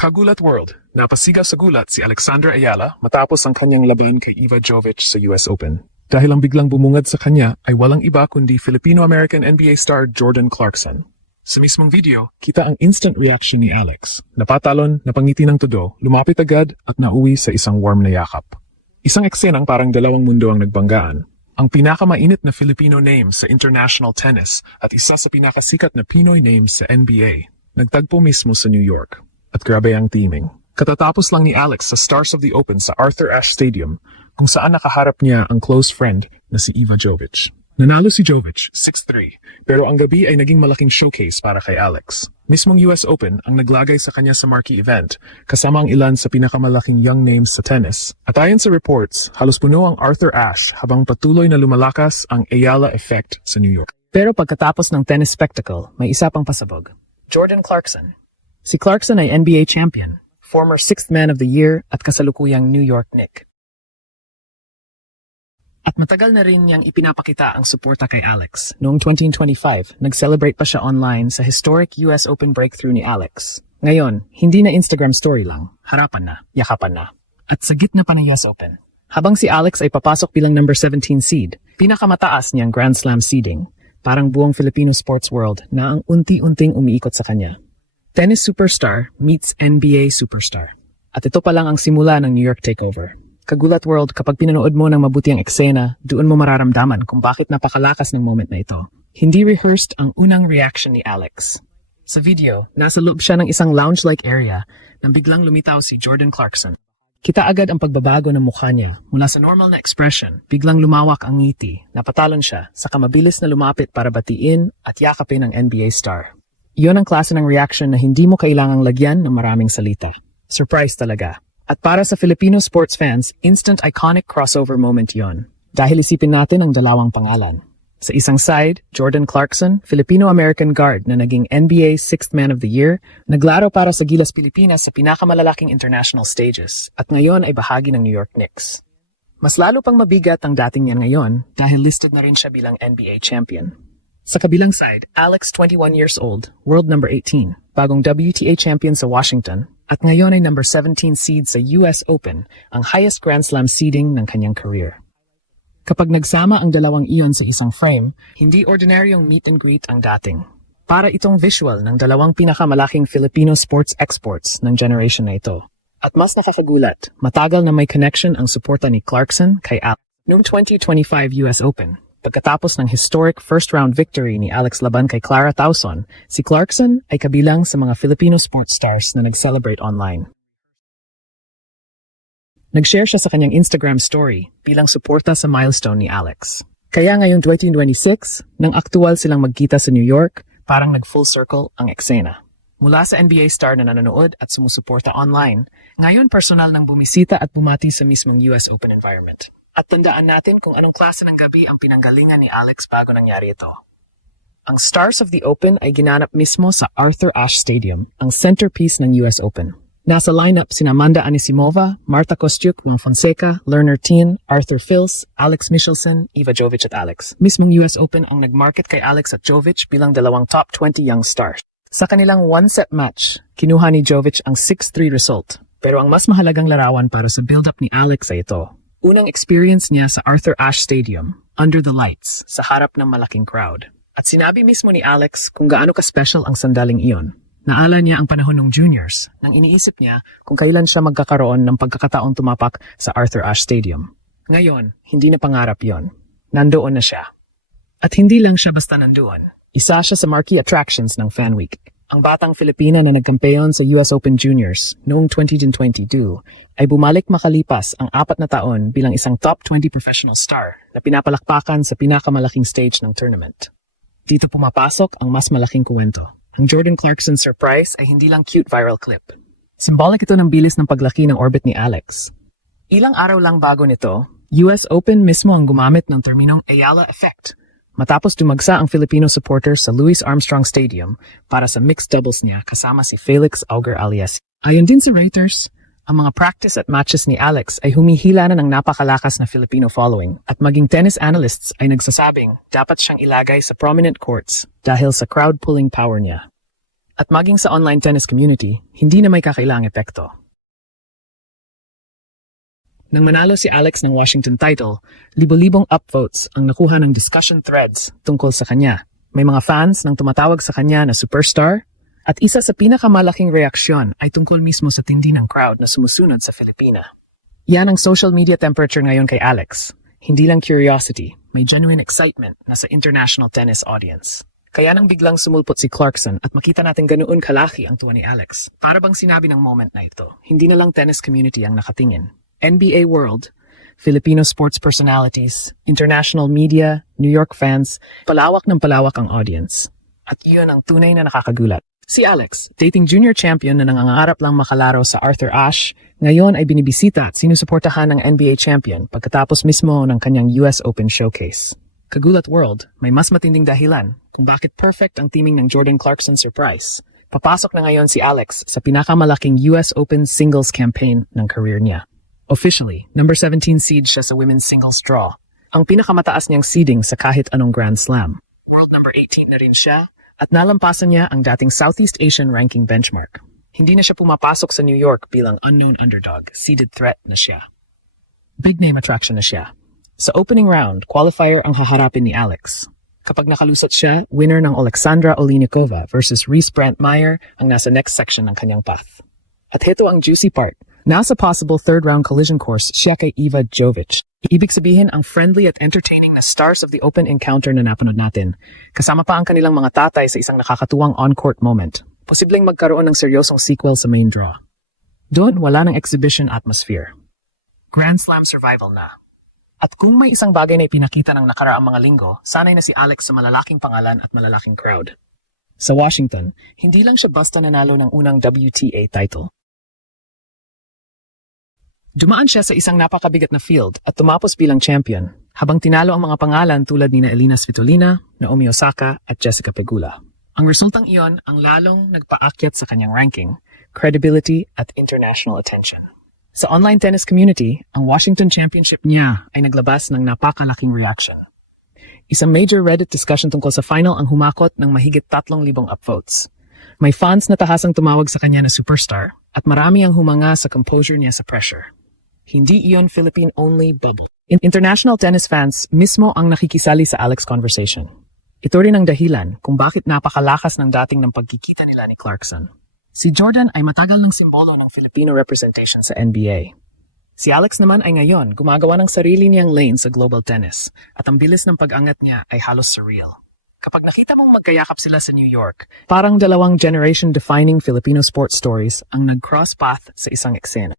Kagulat World, napasigaw sa gulat si Alexandra Ayala matapos ang kanyang laban kay Eva Jovic sa US Open. Dahil ang biglang bumungad sa kanya ay walang iba kundi Filipino-American NBA star Jordan Clarkson. Sa mismong video, kita ang instant reaction ni Alex. Napatalon, napangiti ng tudo, lumapit agad at nauwi sa isang warm na yakap. Isang eksenang parang dalawang mundo ang nagbanggaan. Ang pinakamainit na Filipino name sa international tennis at isa sa pinakasikat na Pinoy name sa NBA. Nagtagpo mismo sa New York. At grabe ang teaming. Katatapos lang ni Alex sa Stars of the Open sa Arthur Ashe Stadium kung saan nakaharap niya ang close friend na si Eva Jovic. Nanalo si Jovic, 6-3, pero ang gabi ay naging malaking showcase para kay Alex. Mismong US Open ang naglagay sa kanya sa marquee event, kasama ang ilan sa pinakamalaking young names sa tennis. At ayon sa reports, halos puno ang Arthur Ashe habang patuloy na lumalakas ang Ayala effect sa New York. Pero pagkatapos ng tennis spectacle, may isa pang pasabog. Jordan Clarkson. Si Clarkson ay NBA champion, former 6th man of the year at kasalukuyang New York Knick. At matagal na rin niyang ipinapakita ang suporta kay Alex. Noong 2025, nag-celebrate pa siya online sa historic US Open breakthrough ni Alex. Ngayon, hindi na Instagram story lang, harapan na, yakapan na. At sa gitna pa ng US Open. Habang si Alex ay papasok bilang number 17 seed, pinakamataas niyang Grand Slam seeding, parang buong Filipino sports world na ang unti-unting umiikot sa kanya. Tennis superstar meets NBA superstar. At ito pa lang ang simula ng New York takeover. Kagulat World, kapag pinanood mo ng mabuti ang eksena, doon mo mararamdaman kung bakit napakalakas ng moment na ito. Hindi rehearsed ang unang reaction ni Alex. Sa video, nasa loob siya ng isang lounge-like area nang biglang lumitaw si Jordan Clarkson. Kita agad ang pagbabago ng mukha niya. Mula sa normal na expression, biglang lumawak ang ngiti. Napatalon siya, saka mabilis na lumapit para batiin at yakapin ang NBA star. Iyon ang klase ng reaction na hindi mo kailangang lagyan ng maraming salita. Surprise talaga. At para sa Filipino sports fans, instant iconic crossover moment yon. Dahil isipin natin ang dalawang pangalan. Sa isang side, Jordan Clarkson, Filipino-American guard na naging NBA 6th Man of the Year, naglaro para sa Gilas Pilipinas sa pinakamalalaking international stages at ngayon ay bahagi ng New York Knicks. Mas lalo pang mabigat ang dating niya ngayon dahil listed na rin siya bilang NBA champion. Sa kabilang side, Alex, 21 years old, world number 18, bagong WTA champion sa Washington, at ngayon ay number 17 seed sa US Open, ang highest Grand Slam seeding ng kanyang career. Kapag nagsama ang dalawang iyon sa isang frame, hindi ordinaryong meet and greet ang dating. Para itong visual ng dalawang pinakamalaking Filipino sports exports ng generation na ito. At mas nakakagulat, matagal na may connection ang suporta ni Clarkson kay Alex. Noong 2025 US Open, pagkatapos ng historic first-round victory ni Alex laban kay Clara Tauson, si Clarkson ay kabilang sa mga Filipino sports stars na nag-celebrate online. Nag-share siya sa kanyang Instagram story bilang suporta sa milestone ni Alex. Kaya ngayong 2026, nang aktual silang magkita sa New York, parang nag-full circle ang eksena. Mula sa NBA star na nanonood at sumusuporta online, ngayon personal nang bumisita at bumati sa mismong US Open environment. At tandaan natin kung anong klase ng gabi ang pinanggalingan ni Alex bago nangyari ito. Ang Stars of the Open ay ginanap mismo sa Arthur Ashe Stadium, ang centerpiece ng US Open. Nasa lineup sina Amanda Anisimova, Marta Kostyuk, Juan Fonseca, Lerner Tien, Arthur Fils, Alex Michelson, Eva Jovic at Alex. Mismong US Open ang nagmarket kay Alex at Jovic bilang dalawang top 20 young stars. Sa kanilang one-set match, kinuha ni Jovic ang 6-3 result. Pero ang mas mahalagang larawan para sa build-up ni Alex ay ito. Unang experience niya sa Arthur Ashe Stadium, under the lights, sa harap ng malaking crowd. At sinabi mismo ni Alex kung gaano ka-special ang sandaling iyon. Naala niya ang panahon ng juniors, nang iniisip niya kung kailan siya magkakaroon ng pagkakataong tumapak sa Arthur Ashe Stadium. Ngayon, hindi na pangarap yon. Nandoon na siya. At hindi lang siya basta nandoon. Isa siya sa marquee attractions ng Fan Week. Ang batang Filipina na nagkampeon sa US Open Juniors noong 2022 ay bumalik makalipas ang 4 na taon bilang isang top 20 professional star na pinapalakpakan sa pinakamalaking stage ng tournament. Dito pumapasok ang mas malaking kuwento. Ang Jordan Clarkson surprise ay hindi lang cute viral clip. Symbolic ito ng bilis ng paglaki ng orbit ni Alex. Ilang araw lang bago nito, US Open mismo ang gumamit ng terminong Ayala effect. Matapos dumagsa ang Filipino supporter sa Louis Armstrong Stadium para sa mixed doubles niya kasama si Felix Auger-Aliassime. Ayon din sa Reuters, ang mga practice at matches ni Alex ay humihila na ng napakalakas na Filipino following at maging tennis analysts ay nagsasabing dapat siyang ilagay sa prominent courts dahil sa crowd-pulling power niya. At maging sa online tennis community, hindi na may kakailang epekto. Nang manalo si Alex ng Washington title, libo-libong upvotes ang nakuha ng discussion threads tungkol sa kanya. May mga fans nang tumatawag sa kanya na superstar, at isa sa pinakamalaking reaksyon ay tungkol mismo sa tindi ng crowd na sumusunod sa Filipina. Yan ang social media temperature ngayon kay Alex. Hindi lang curiosity, may genuine excitement na sa international tennis audience. Kaya nang biglang sumulpot si Clarkson at makita natin ganoon kalaki ang tuwa ni Alex, para bang sinabi ng moment na ito, hindi na lang tennis community ang nakatingin. NBA world, Filipino sports personalities, international media, New York fans, palawak ng palawak ang audience. At iyon ang tunay na nakakagulat. Si Alex, dating junior champion na nangangarap lang makalaro sa Arthur Ashe, ngayon ay binibisita at sinusuportahan ng NBA champion pagkatapos mismo ng kanyang US Open showcase. Kagulat world, may mas matinding dahilan kung bakit perfect ang teaming ng Jordan Clarkson surprise. Papasok na ngayon si Alex sa pinakamalaking US Open singles campaign ng career niya. Officially, number 17 seed siya sa women's singles draw, ang pinakamataas niyang seeding sa kahit anong Grand Slam. World number 18 na rin siya at nalampasan niya ang dating Southeast Asian ranking benchmark. Hindi na siya pumapasok sa New York bilang unknown underdog, seeded threat na siya. Big name attraction na siya. Sa opening round, qualifier ang haharapin ni Alex. Kapag nakalusot siya, winner ng Alexandra Olinikova versus Reese Brantmeyer ang nasa next section ng kanyang path. At heto ang juicy part. Nasa possible third-round collision course siya kay Iva Jovic. Ibig sabihin ang friendly at entertaining na stars of the open encounter na napanood natin. Kasama pa ang kanilang mga tatay sa isang nakakatuwang on-court moment. Posibleng magkaroon ng seryosong sequel sa main draw. Doon, wala ng exhibition atmosphere. Grand Slam survival na. At kung may isang bagay na ipinakita ng nakaraang mga linggo, sanay na si Alex sa malalaking pangalan at malalaking crowd. Sa Washington, hindi lang siya basta nanalo ng unang WTA title. Dumaan siya sa isang napakabigat na field at tumapos bilang champion, habang tinalo ang mga pangalan tulad ni Elina Svitolina, Naomi Osaka at Jessica Pegula. Ang resultang iyon ang lalong nagpaakyat sa kanyang ranking, credibility at international attention. Sa online tennis community, ang Washington Championship niya ay naglabas ng napakalaking reaction. Isang major Reddit discussion tungkol sa final ang humakot ng mahigit 3,000 upvotes. May fans na tahasang tumawag sa kanya na superstar at marami ang humanga sa composure niya sa pressure. Hindi iyon Philippine-only bubble. International tennis fans mismo ang nakikisali sa Alex conversation. Ito rin ang dahilan kung bakit napakalakas ng dating ng pagkikita nila ni Clarkson. Si Jordan ay matagal ng simbolo ng Filipino representation sa NBA. Si Alex naman ay ngayon gumagawa ng sarili niyang lane sa global tennis at ang bilis ng pag-angat niya ay halos surreal. Kapag nakita mong magkayakap sila sa New York, parang dalawang generation-defining Filipino sports stories ang nag-cross path sa isang eksena.